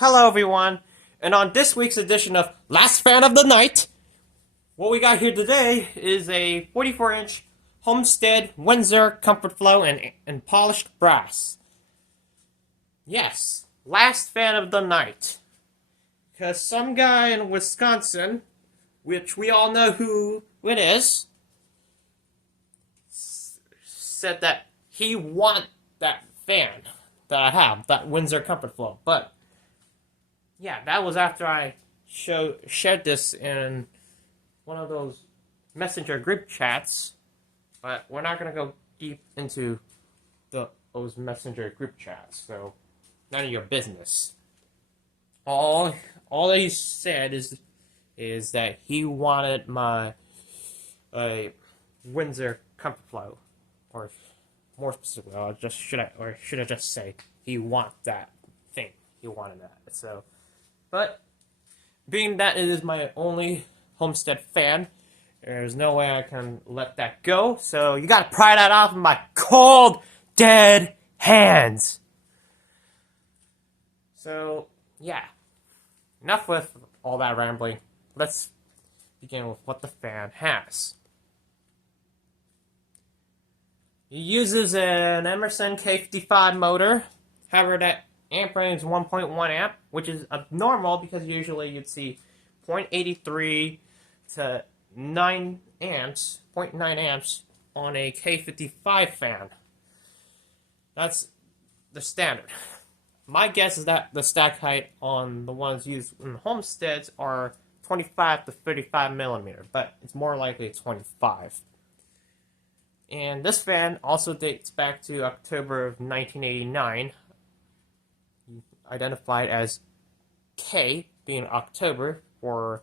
Hello everyone, and on this week's edition of Last Fan of the Night, what we got here today is a 44-inch Homestead Windsor Comfort Flow and polished brass. Yes, last fan of the night. Because some guy in Wisconsin, which we all know who it is, said that he want that fan that I have, that Windsor Comfort Flow, but yeah, that was after I shared this in one of those messenger group chats, but we're not going to go deep into those messenger group chats, so none of your business. All he said is that he wanted my Windsor Comfort Flow, or more specifically, should I just say he want that thing? He wanted that, so. But, being that it is my only Homestead fan, there's no way I can let that go, so you gotta pry that off of my cold, dead hands! So, yeah. Enough with all that rambling. Let's begin with what the fan has. It uses an Emerson K55 motor, however that amp range is 1.1 amp, which is abnormal because usually you'd see 0.83 to 9 amps, 0.9 amps on a K55 fan. That's the standard. My guess is that the stack height on the ones used in Homesteads are 25 to 35 millimeter, but it's more likely 25. And this fan also dates back to October of 1989, identified as K, being October, for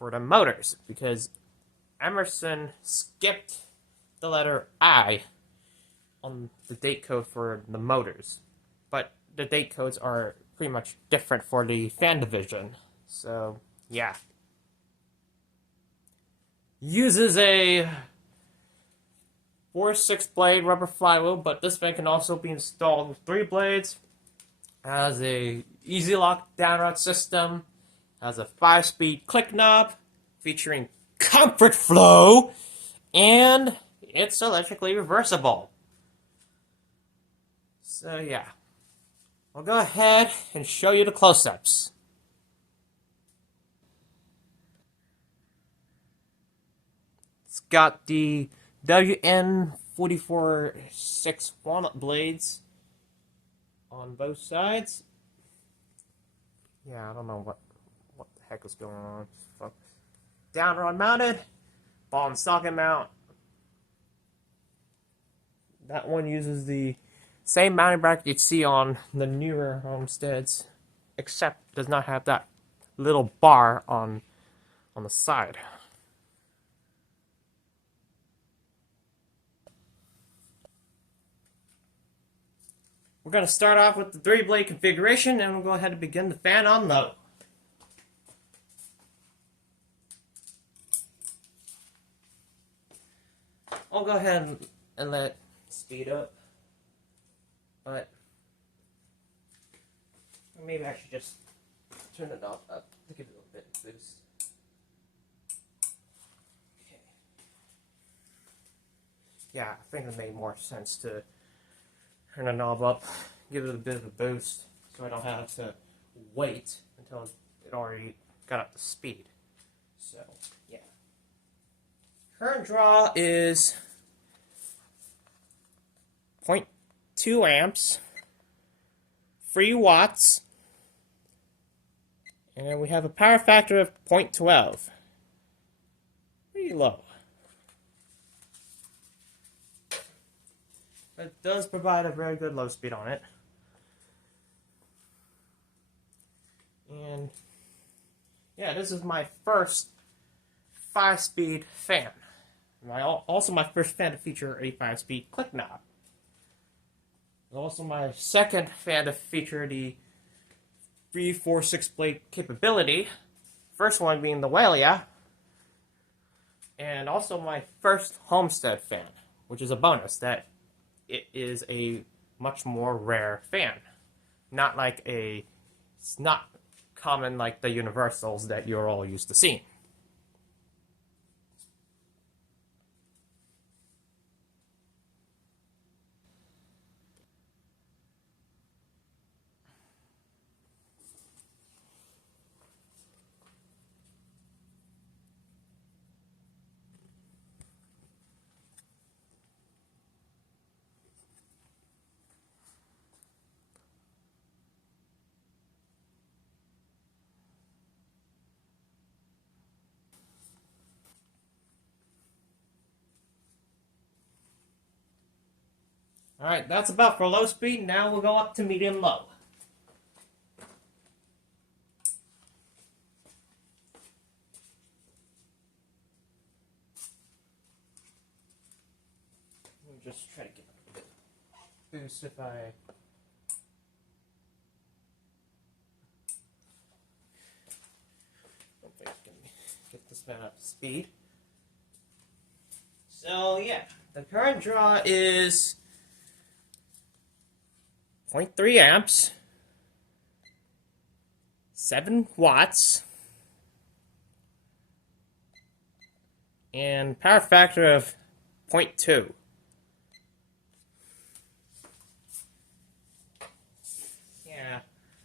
the motors, because Emerson skipped the letter I on the date code for the motors. But the date codes are pretty much different for the fan division. So, yeah. Uses a 4/6 blade rubber flywheel, but this fan can also be installed with 3 blades. Has a EasyLock downrod system. Has a 5-speed click knob featuring comfort flow, and it's electrically reversible. So, yeah. I'll go ahead and show you the close-ups. It's got the WL44-6 Walnut blades on both sides. Yeah, I don't know what the heck is going on. Downrod mounted, ball and socket mount. That one uses the same mounting bracket you'd see on the newer Homesteads, except does not have that little bar on the side. We're going to start off with the 3-blade configuration, and we'll go ahead and begin the fan on low. I'll go ahead and let it speed up, but maybe I should just turn the knob up to give it a little bit of boost. Okay. Yeah, I think it made more sense to turn the knob up, give it a bit of a boost, so I don't have to wait until it already got up to speed. So, yeah. Current draw is 0.2 amps, 3 watts, and we have a power factor of 0.12. Pretty low. But it does provide a very good low speed on it. And yeah, this is my first 5-speed fan. Also my first fan to feature a 5-speed click knob. Also my second fan to feature the 3/4/6 blade capability. First one being the Walia. And also my first Homestead fan, which is a bonus that it is a much more rare fan. Not like a It's not common like the universals that you're all used to seeing. Alright, that's about for low speed. Now we'll go up to medium low. Let me just try to get a bit boost if I... Hopefully I can get this man up to speed. So yeah, the current draw is 0.3 amps, 7 watts, and power factor of 0.2. Yeah,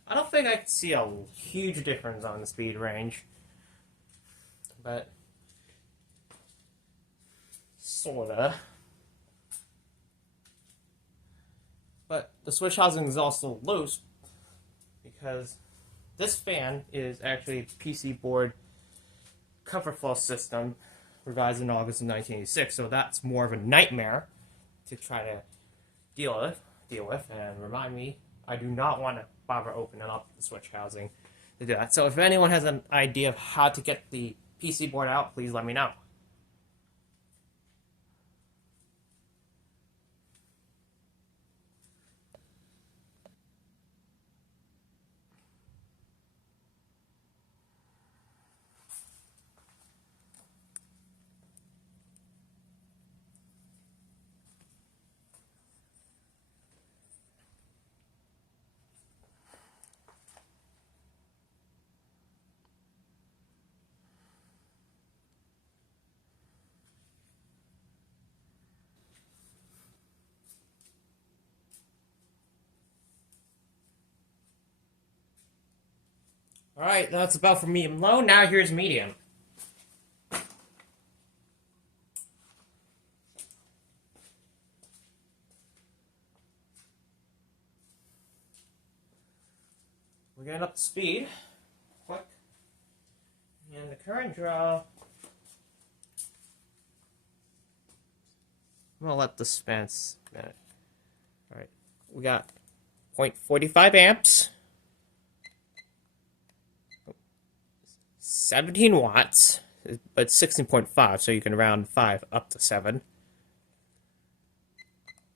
I don't think I can see a huge difference on the speed range, but sorta. But the switch housing is also loose because this fan is actually a PC board comfort flow system revised in August of 1986, so that's more of a nightmare to try to deal with. And remind me, I do not want to bother opening up the switch housing to do that. So if anyone has an idea of how to get the PC board out, please let me know. Alright, that's about for medium low. Now here's medium. We're getting up to speed. Quick. And the current draw... I'm gonna let this spin a minute. Alright, we got 0.45 amps. 17 watts, but 16.5, so you can round 5 up to 7.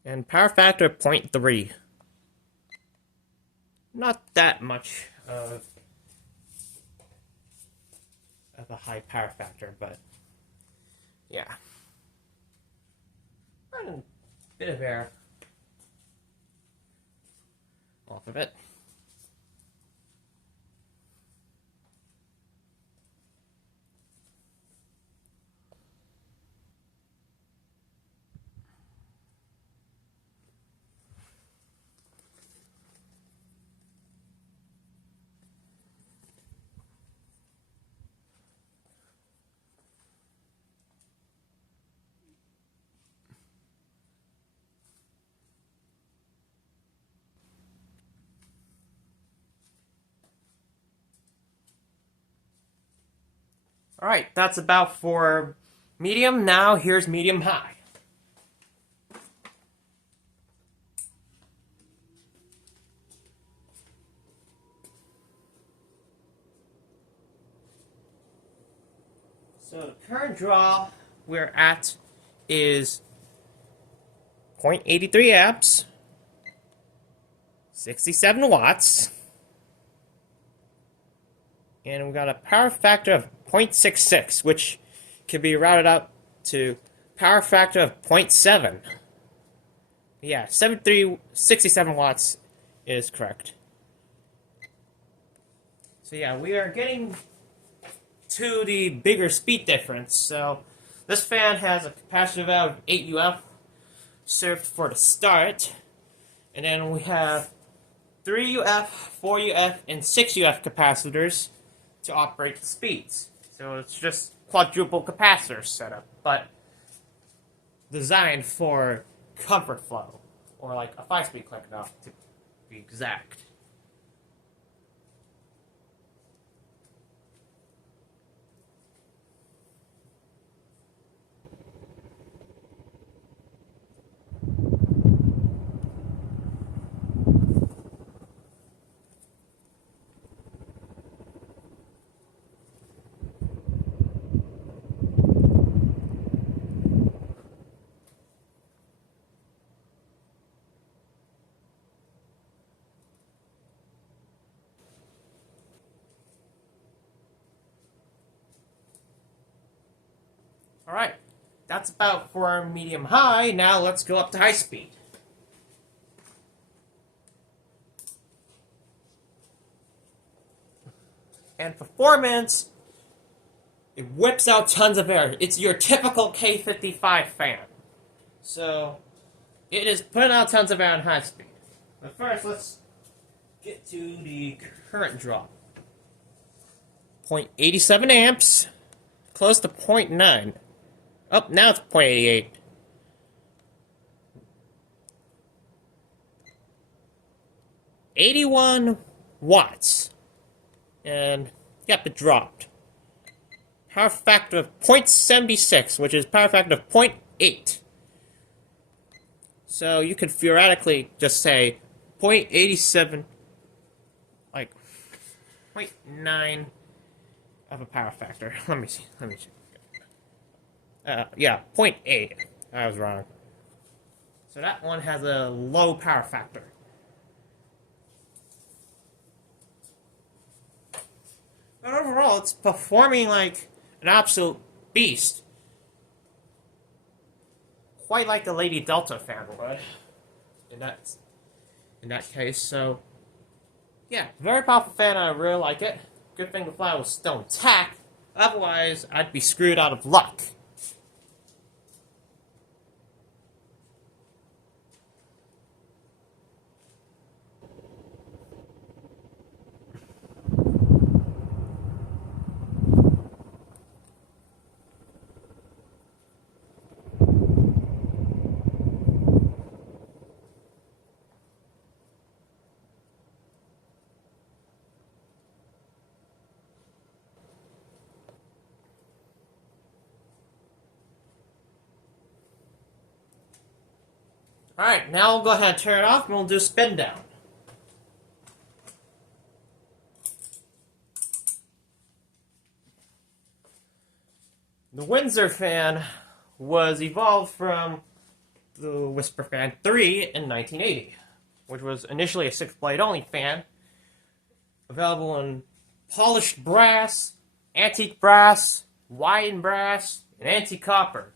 And power factor 0.3. Not that much of a high power factor, but yeah. And a bit of air off of it. Alright, that's about for medium. Now here's medium high. So the current draw we're at is 0.83 amps, 67 watts, and we got a power factor of 0.66, which can be routed up to power factor of 0.7. Yeah, 67 watts is correct. So yeah, we are getting to the bigger speed difference. So this fan has a capacitive value of 8 UF served for the start, and then we have 3 UF, 4 UF, and 6 UF capacitors to operate the speeds. So it's just quadruple capacitor setup, but designed for comfort flow, or like a 5-speed click knob to be exact. Alright, that's about for medium high. Now let's go up to high speed. And performance, it whips out tons of air. It's your typical K55 fan. So, it is putting out tons of air on high speed. But first, let's get to the current drop. 0.87 amps, close to 0.9. Oh, now it's 0.88. $81 watts. And, yep, it dropped. Power factor of 0.76, which is power factor of 0.8. So you could theoretically just say 0.87, like 0.9 of a power factor. Let me see. Yeah, 0.8. I was wrong. So that one has a low power factor. But overall, it's performing like an absolute beast. Quite like the Lady Delta fan would. In that case, so yeah, very powerful fan. I really like it. Good thing the flywheel was still intact. Otherwise, I'd be screwed out of luck. Alright, now we'll go ahead and turn it off and we'll do spin down. The Windsor fan was evolved from the Whisper Fan 3 in 1980, which was initially a 6-blade only fan, available in polished brass, antique brass, whine brass, and antique copper.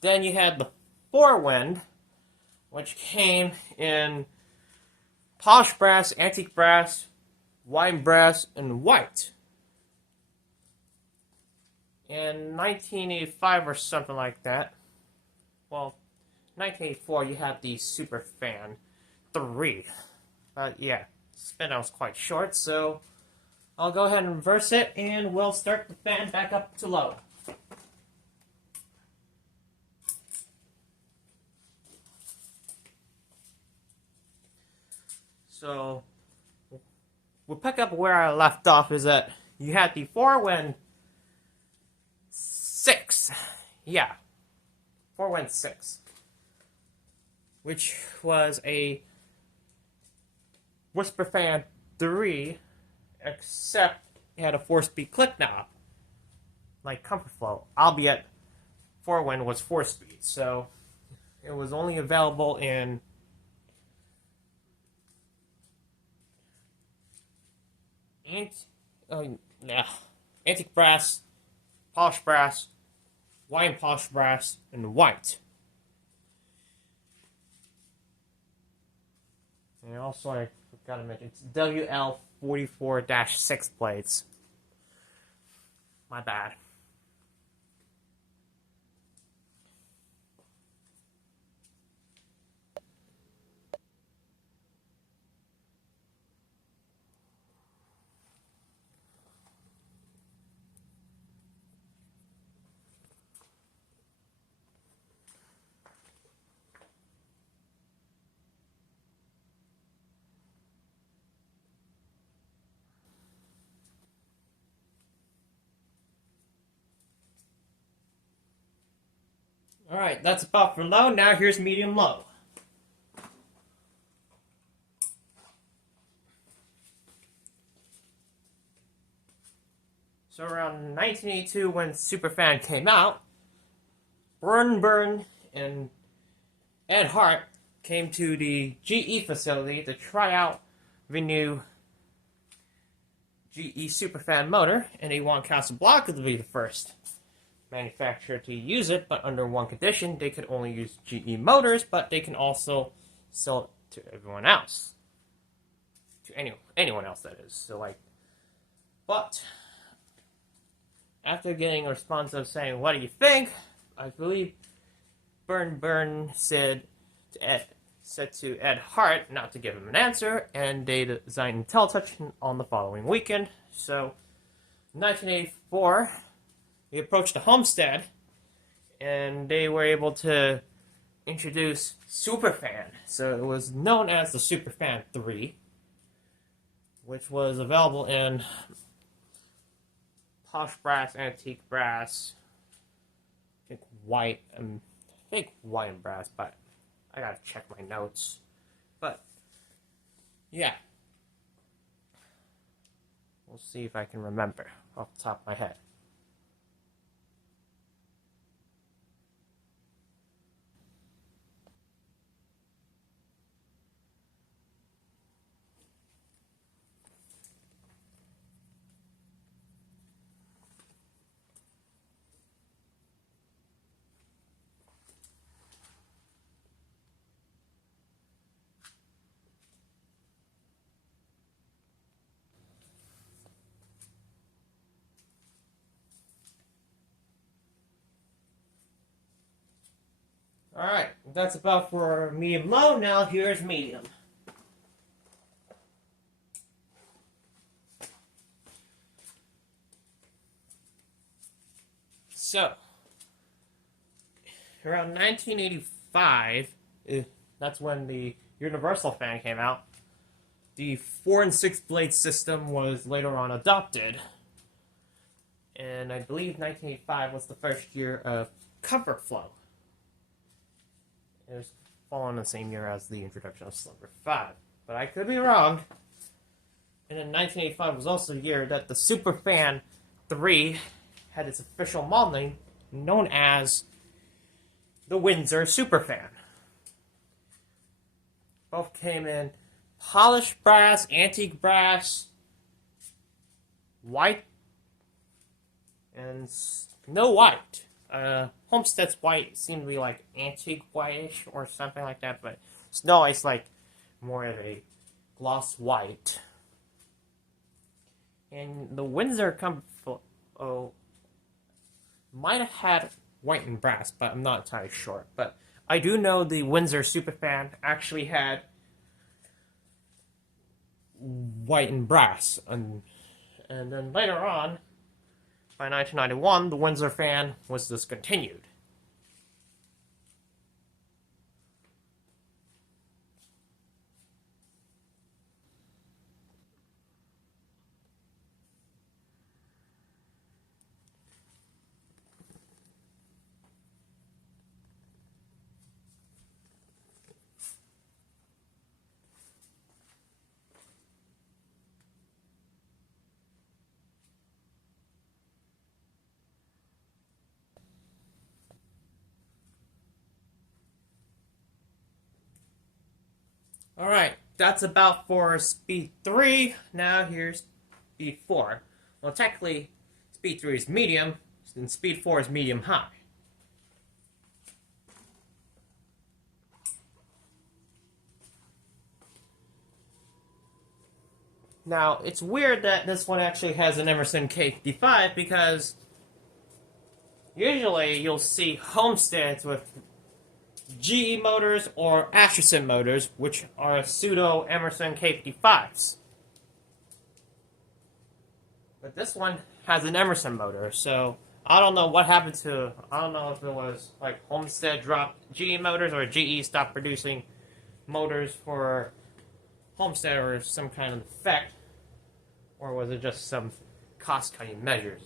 Then you had the Fourwind, which came in polished brass, antique brass, whine brass, and white. In 1985 or something like that, well, 1984, you had the Super Fan 3. Yeah, spin was quite short, so I'll go ahead and reverse it, and we'll start the fan back up to low. So, we'll pick up where I left off, is that you had the Fourwind 6. Yeah, Fourwind 6. Which was a Whisper Fan 3, except it had a 4-speed click knob, like Comfort Flow, albeit Fourwind was 4-speed, so it was only available in antique brass, polished brass, white polished brass, and white. And also, I forgot to mention, it's WL44-6 WL44-6 blades. My bad. Alright, that's about for low. Now here's medium low. So around 1982, when Superfan came out, Burton Burton and Ed Hart came to the GE facility to try out the new GE Superfan motor, and they want Casablanca to be the first manufacturer to use it, but under one condition: they could only use GE motors, but they can also sell it to everyone else, to anyone else, that is. So but after getting a response of saying, "What do you think?" I believe Burton said to Ed Hart not to give him an answer, and they designed IntelliTouch on the following weekend. So, in 1984, we approached the Homestead, and they were able to introduce Superfan. So it was known as the Superfan 3, which was available in polished brass, antique brass, I think white and brass, but I gotta check my notes. But yeah, we'll see if I can remember off the top of my head. Alright, that's about for medium low. Now here's medium. So, around 1985, that's when the universal fan came out. The 4 and 6 blade system was later on adopted. And I believe 1985 was the first year of comfort flow. It was following the same year as the introduction of Slumber 5. But I could be wrong. And in 1985 was also the year that the Superfan 3 had its official model name, known as the Windsor Superfan. Both came in polished brass, antique brass, white, and no white. Homestead's white seemed to be like antique whitish or something like that, but Snow Ice like more of a gloss white. And the Windsor might have had white and brass, but I'm not entirely sure. But I do know the Windsor Superfan actually had white and brass, and then later on, by 1991, the Windsor fan was discontinued. Alright, that's about for Speed 3. Now here's Speed 4. Well, technically, Speed 3 is medium, and Speed 4 is medium-high. Now, it's weird that this one actually has an Emerson K55 because usually you'll see Homesteads with GE motors or Astrosyn motors, which are pseudo Emerson K55s. But this one has an Emerson motor, so I don't know what happened to. I don't know if it was like Homestead dropped GE motors or GE stopped producing motors for Homestead or some kind of effect, or was it just some cost-cutting measures?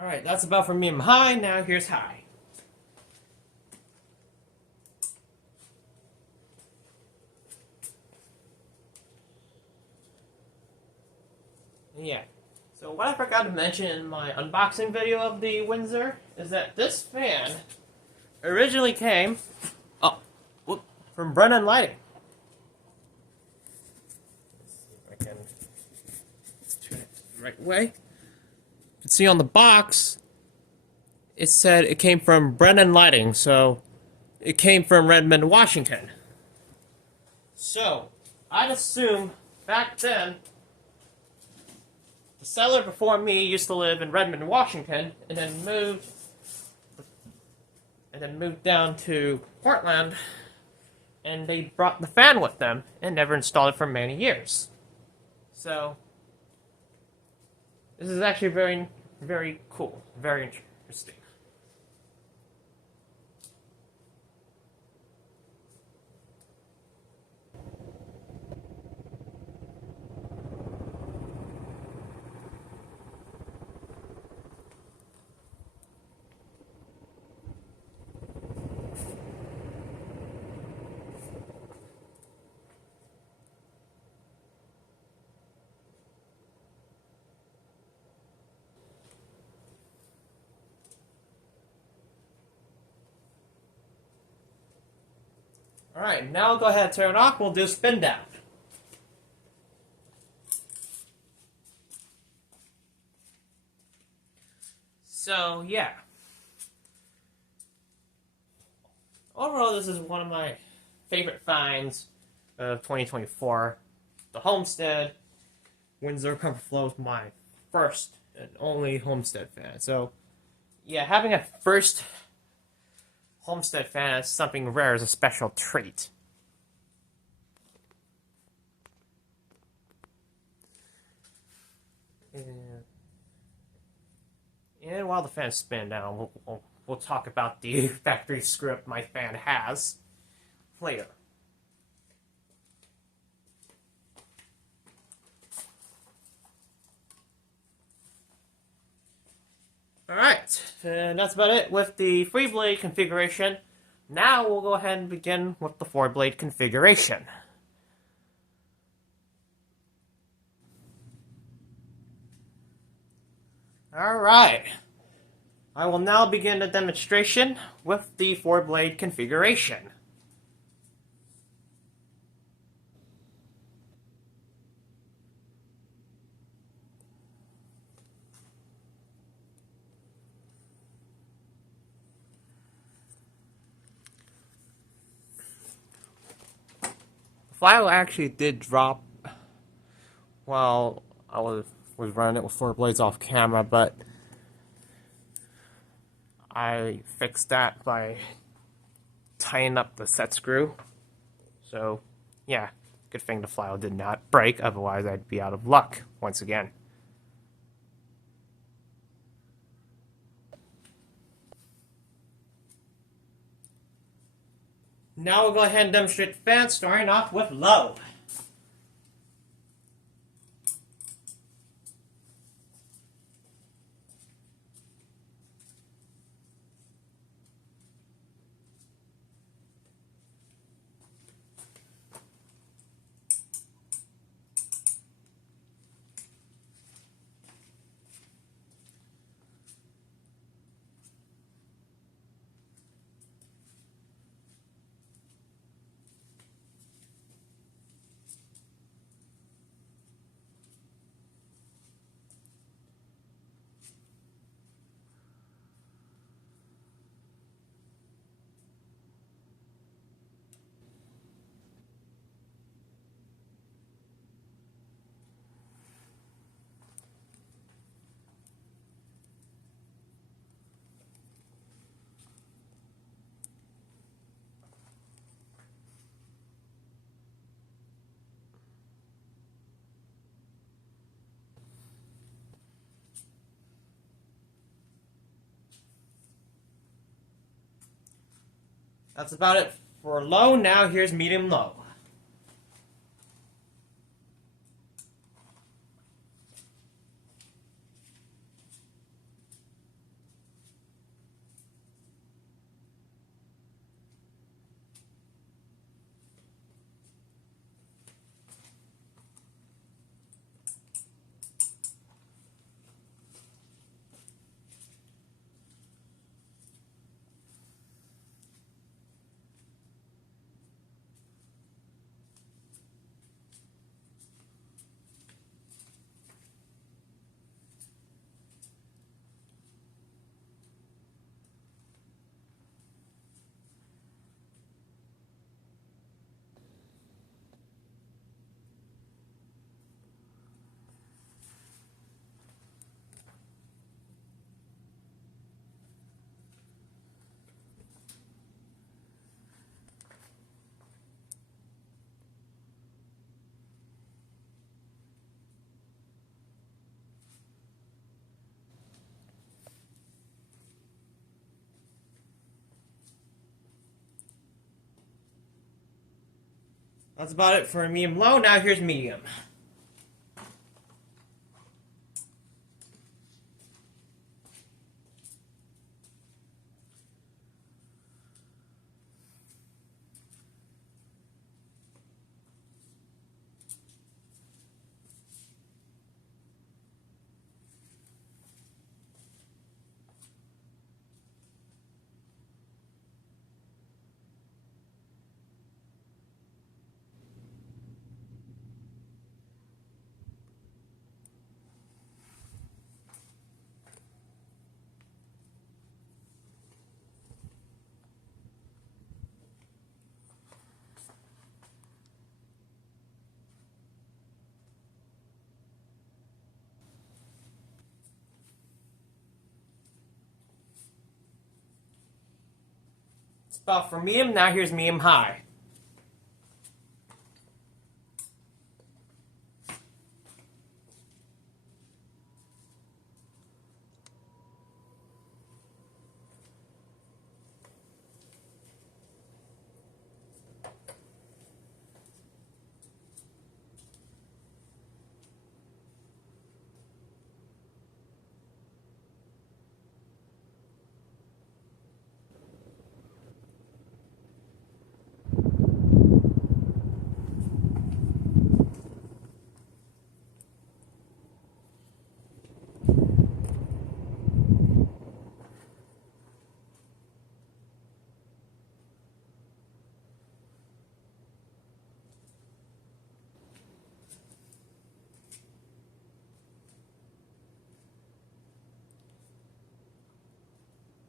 Alright, that's about for medium high. Now here's high. Yeah. So what I forgot to mention in my unboxing video of the Windsor is that this fan originally came from Brennan Lighting. Let's see if I can turn it the right way. You can see on the box it said it came from Brennan Lighting, so it came from Redmond, Washington. So I'd assume back then the seller before me used to live in Redmond, Washington, and then moved down to Portland, and they brought the fan with them and never installed it for many years. So this is actually very, very cool, very interesting. Alright, now I'll go ahead and turn it off. We'll do spin down. So, yeah. Overall, this is one of my favorite finds of 2024. The Homestead Windsor Comfort Flow is my first and only Homestead fan. So, yeah, having a first Homestead fan is something rare, is a special treat. And while the fan's spinning down, we'll talk about the factory script my fan has later. Alright, and that's about it with the 3-blade configuration. Now we'll go ahead and begin with the 4-blade configuration. Alright, I will now begin the demonstration with the 4-blade configuration. Flywheel actually did drop while I was running it with 4 blades off camera, but I fixed that by tying up the set screw. So, yeah, good thing the flywheel did not break, otherwise I'd be out of luck once again. Now we'll go ahead and demonstrate the fan, starting off with low. That's about it for low. Now here's medium low. That's about it for medium low. Now here's medium. It's about for medium. Now here's medium high.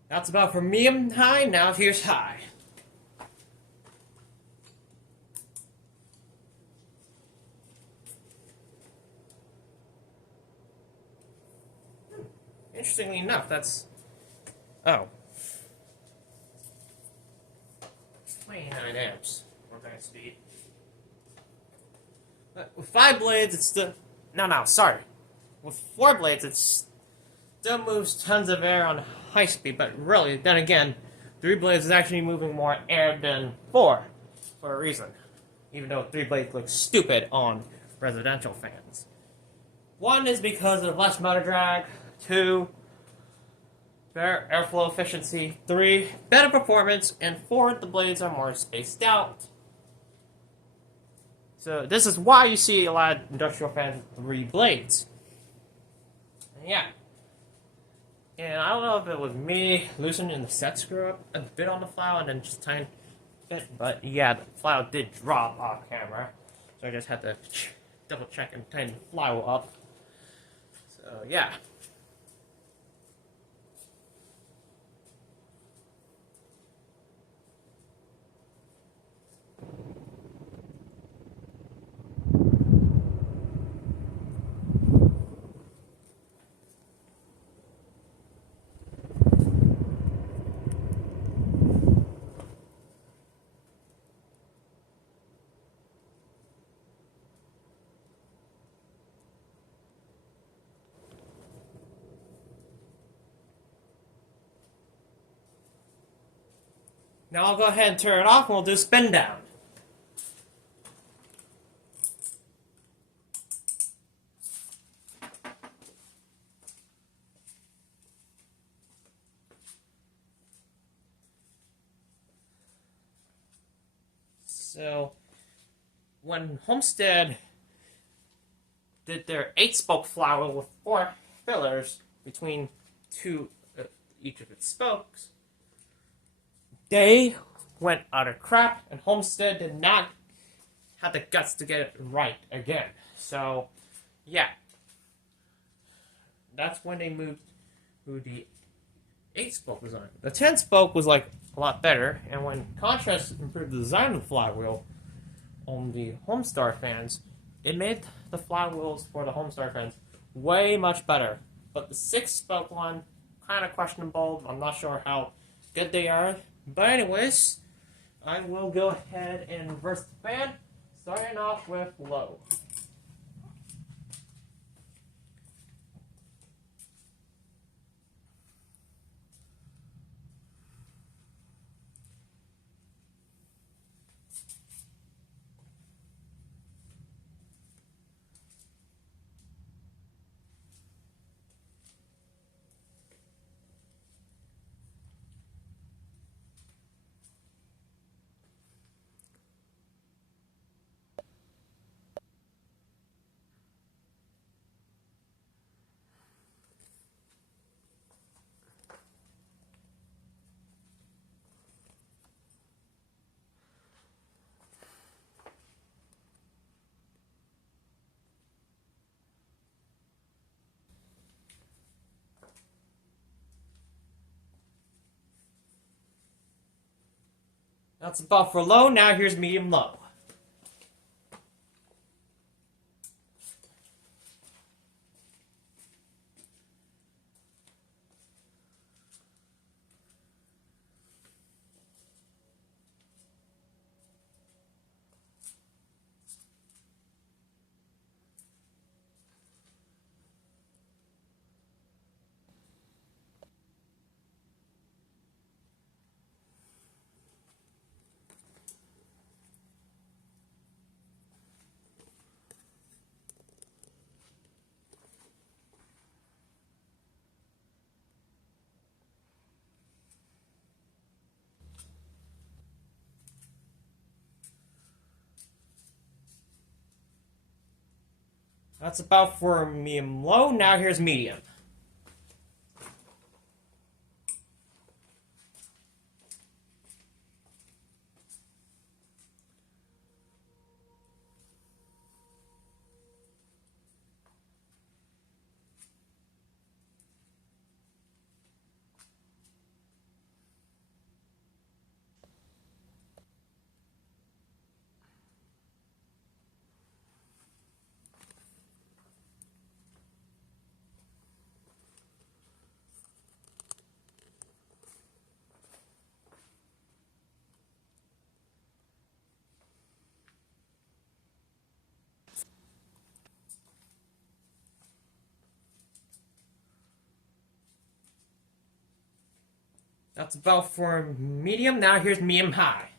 That's about for medium high. Now here's high. Interestingly enough, that's... Oh. 29 amps. Working speed. But with 5 blades, it's still... No, sorry. With 4 blades, it's still moves tons of air on high speed, but really, then again, 3 blades is actually moving more air than 4, for a reason. Even though 3 blades looks stupid on residential fans. 1 is because of less motor drag, 2, better airflow efficiency, 3, better performance, and 4, the blades are more spaced out. So this is why you see a lot of industrial fans with 3 blades. And yeah. And I don't know if it was me loosening the set screw up a bit on the flywheel and then just tiny bit, but yeah, the flywheel did drop off camera. So I just had to double check and tighten the flywheel up. So yeah. Now I'll go ahead and turn it off and we'll do spin down. So, when Homestead did their 8-spoke flywheel with 4 fillers between each of its spokes, they went utter crap, and Homestead did not have the guts to get it right again. So, yeah. That's when they moved to the 8-spoke design. The 10-spoke was like a lot better, and when Contrast improved the design of the flywheel on the Homestar fans, it made the flywheels for the Homestar fans way much better. But the 6-spoke one, kind of questionable. I'm not sure how good they are. But anyways, I will go ahead and reverse the fan, starting off with low. That's about for low. Now here's medium low. That's about for medium low. Now here's medium. That's about for medium. Now here's medium high.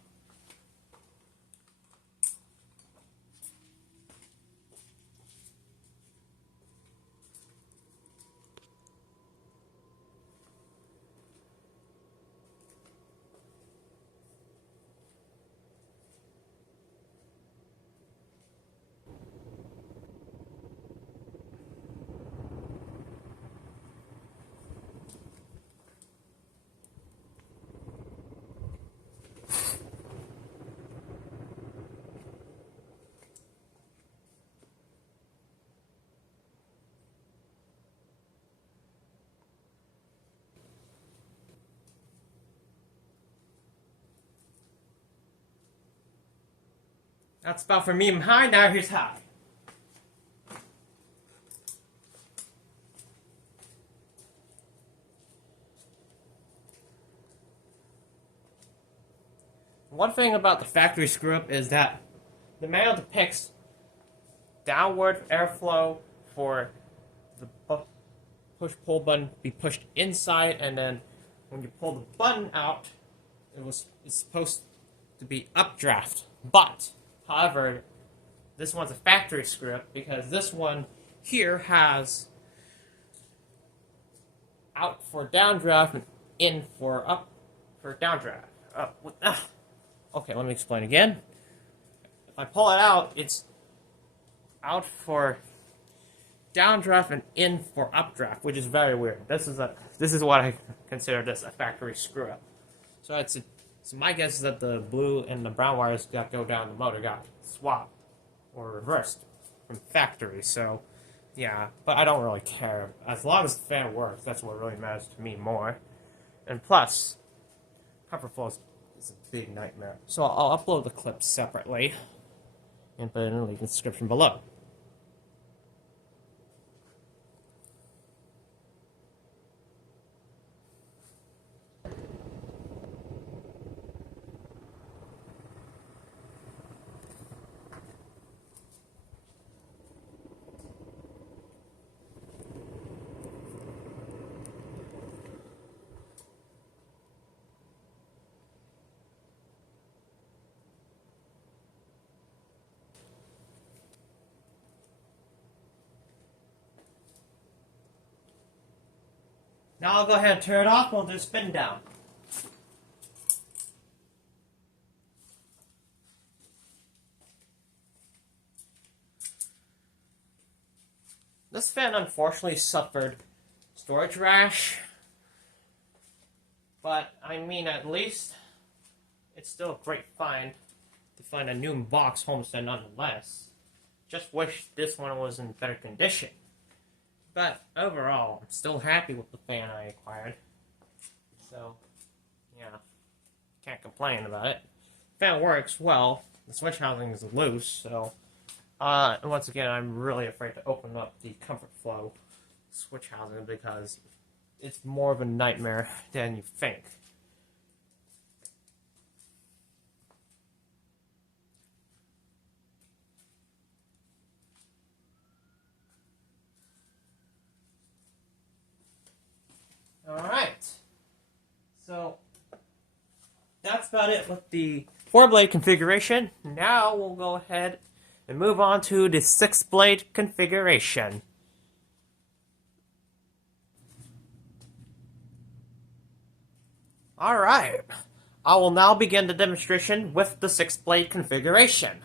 That's about for medium high. Now here's high. One thing about the factory screw up is that the manual depicts downward airflow for the push-pull button be pushed inside, and then when you pull the button out, it's supposed to be updraft, but however, this one's a factory script because this one here has out for downdraft and in for downdraft. Okay, let me explain again. If I pull it out, it's out for downdraft and in for updraft, which is very weird. This is what I consider this a factory screw up. So my guess is that the blue and the brown wires got go down, the motor got swapped or reversed from factory. So yeah, but I don't really care. As long as the fan works, that's what really matters to me more. And plus, comfort flow is a big nightmare. So I'll upload the clips separately and put it in the link in the description below. Now I'll go ahead and turn it off. We'll do spin down. This fan unfortunately suffered storage rash, but I mean at least it's still a great find to find a new box Homestead nonetheless. Just wish this one was in better condition. But overall, I'm still happy with the fan I acquired. So, yeah, can't complain about it. Fan works well. The switch housing is loose, so and once again, I'm really afraid to open up the comfort flow switch housing because it's more of a nightmare than you think. Alright, so that's about it with the 4-blade configuration. Now we'll go ahead and move on to the 6-blade configuration. Alright, I will now begin the demonstration with the 6-blade configuration.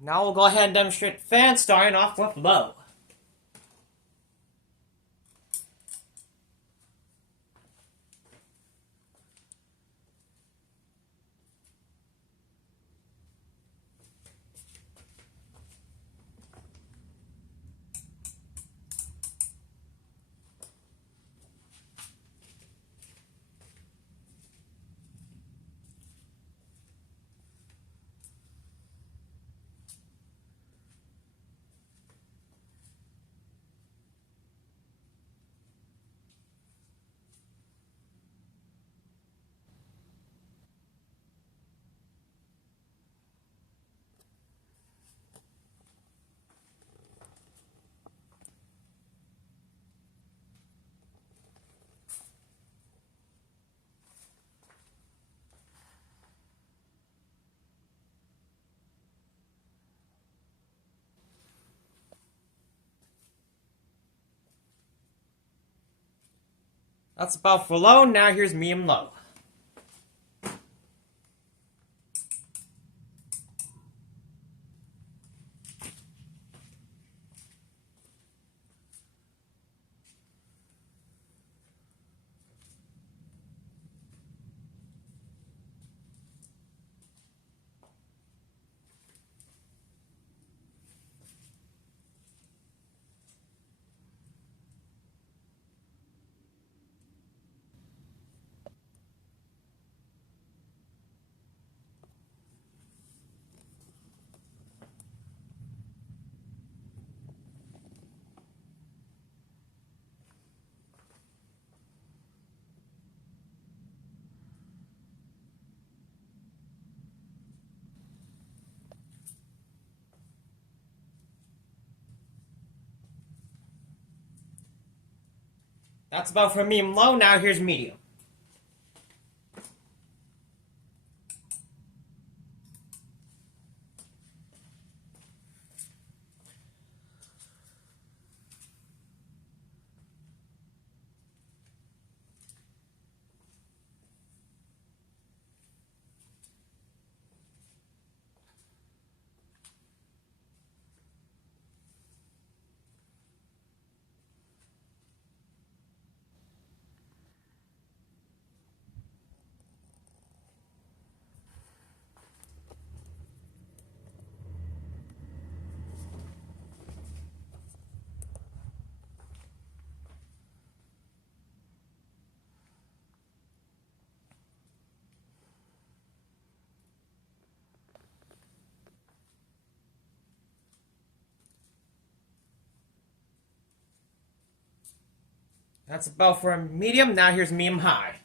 Now we'll go ahead and demonstrate the fan, starting off with low. That's about for low. Now here's medium low. That's about for medium low. Now here's medium. That's about for medium. Now here's medium high.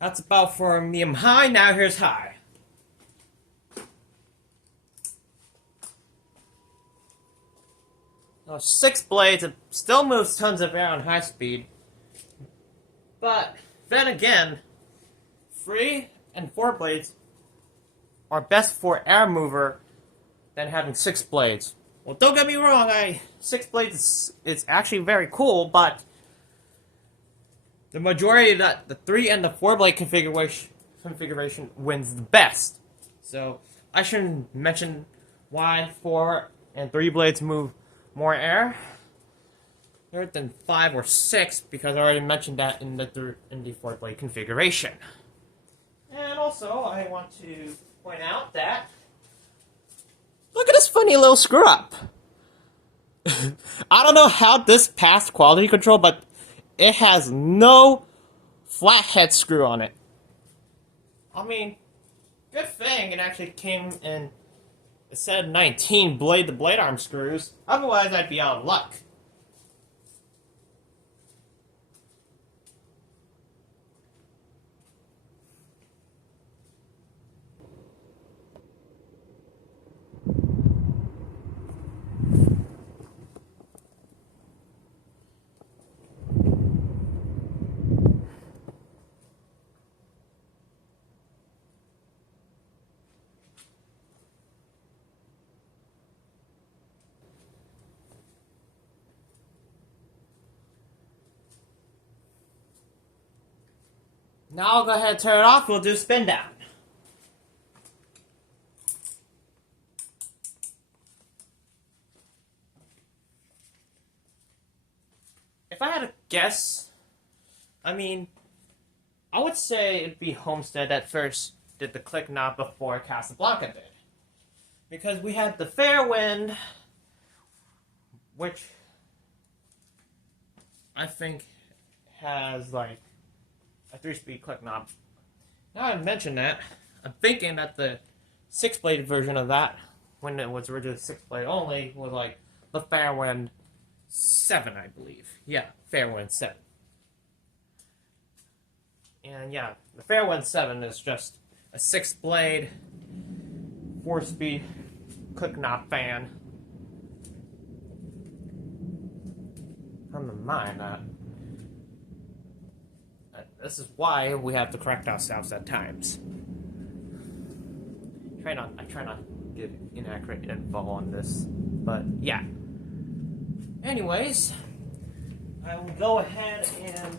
That's about for medium high. Now here's high. Now 6 blades, it still moves tons of air on high speed. But then again, 3 and 4 blades are best for air mover than having 6 blades. Well, don't get me wrong, 6 blades is actually very cool, but the majority of the 3 and the 4 blade configuration wins the best. So I shouldn't mention why 4 and 3 blades move more air than 5 or 6, because I already mentioned that in the 4 blade configuration. And also, I want to point out that look at this funny little screw up. I don't know how this passed quality control, but it has no flathead screw on it. I mean, good thing it actually came in a set of 19 blade-to-blade arm screws. Otherwise, I'd be out of luck. Now I'll go ahead and turn it off. We'll do spin down. If I had to guess, I mean, I would say it'd be Homestead that first did the click knob before Casablanca did. Because we had the Fairwind, which I think has like a 3-speed click knob. Now I mentioned that, I'm thinking that the 6-blade version of that, when it was originally 6-blade only, was like the Fairwind 7, I believe. Yeah, Fairwind 7. And yeah, the Fairwind 7 is just a 6-blade, 4-speed click knob fan. From mind that. This is why we have to correct ourselves at times. I try not to give inaccurate info on this, but yeah. Anyways, I will go ahead and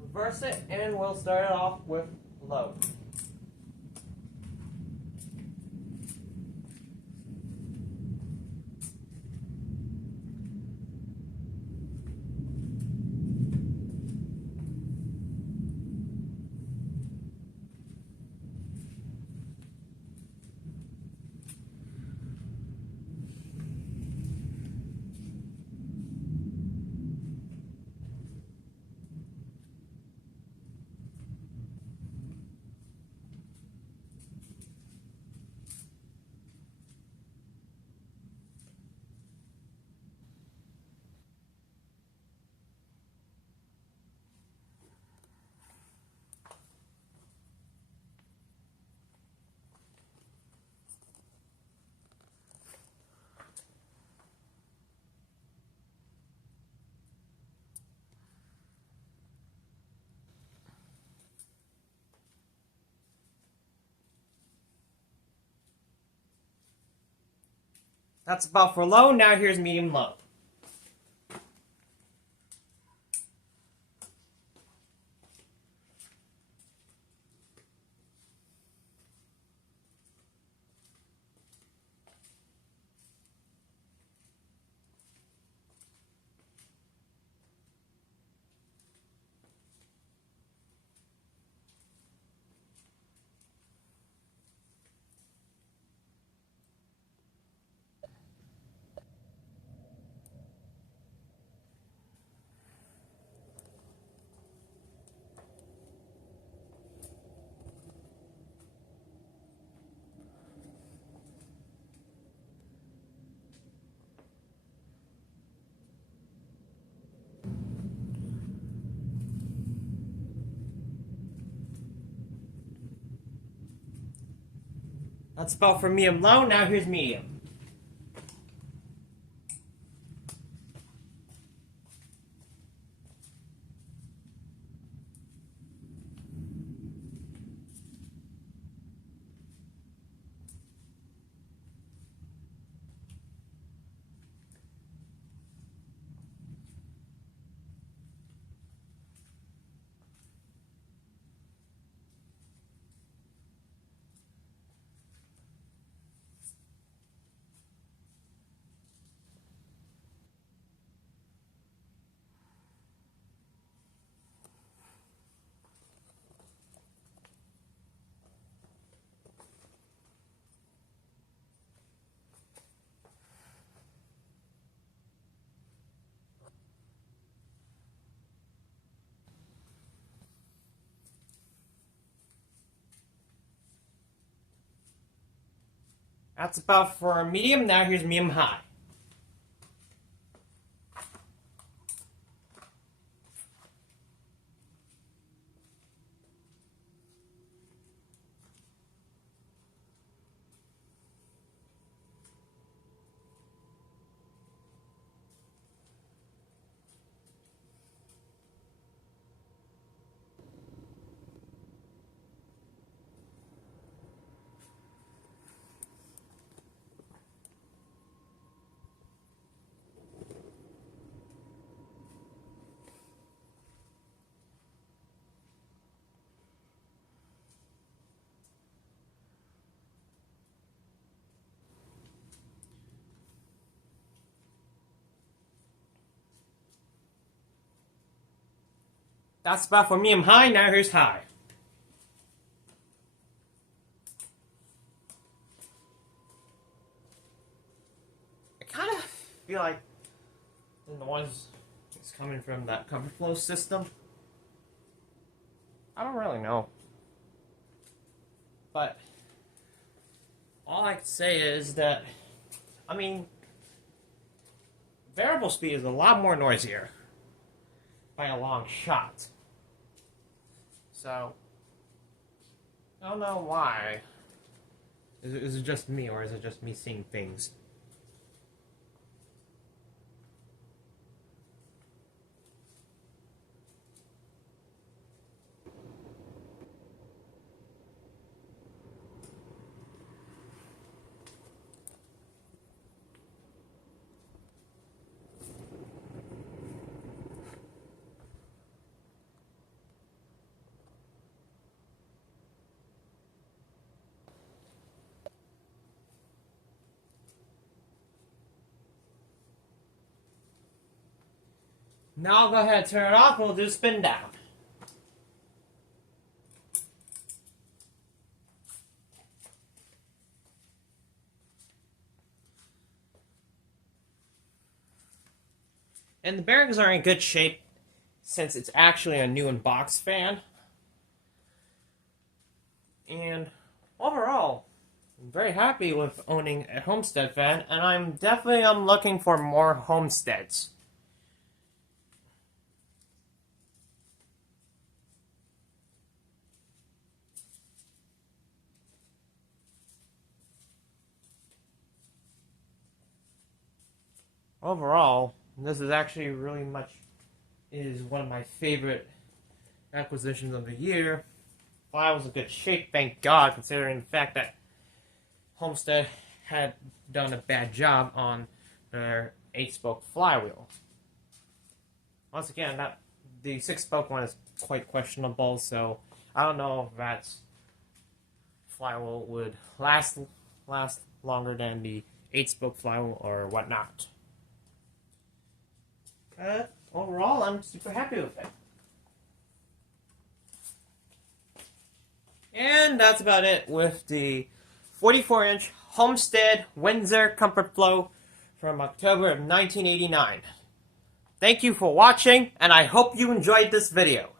reverse it, and we'll start it off with low. That's about for low. Now here's medium low. That's about for medium low. Now here's medium. That's about for medium. Now here's medium high. That's about for medium high. Now here's high. I kind of feel like the noise is coming from that cover flow system. I don't really know. But all I can say is that, I mean, variable speed is a lot more noisier by a long shot. So, I don't know why. Is it just me, or is it just me seeing things? Now I'll go ahead and turn it off and we'll do spin down. And the bearings are in good shape since it's actually a new in-box fan. And overall, I'm very happy with owning a Homestead fan, and I'm definitely looking for more Homesteads. Overall, this is actually really much is one of my favorite acquisitions of the year. File was in good shape, thank God, considering the fact that Homestead had done a bad job on their 8-spoke flywheel. Once again, the 6-spoke one is quite questionable, so I don't know if that flywheel would last longer than the 8-spoke flywheel or whatnot. But overall, I'm super happy with it. And that's about it with the 44-inch Homestead Windsor Comfort Flow from October of 1989. Thank you for watching, and I hope you enjoyed this video.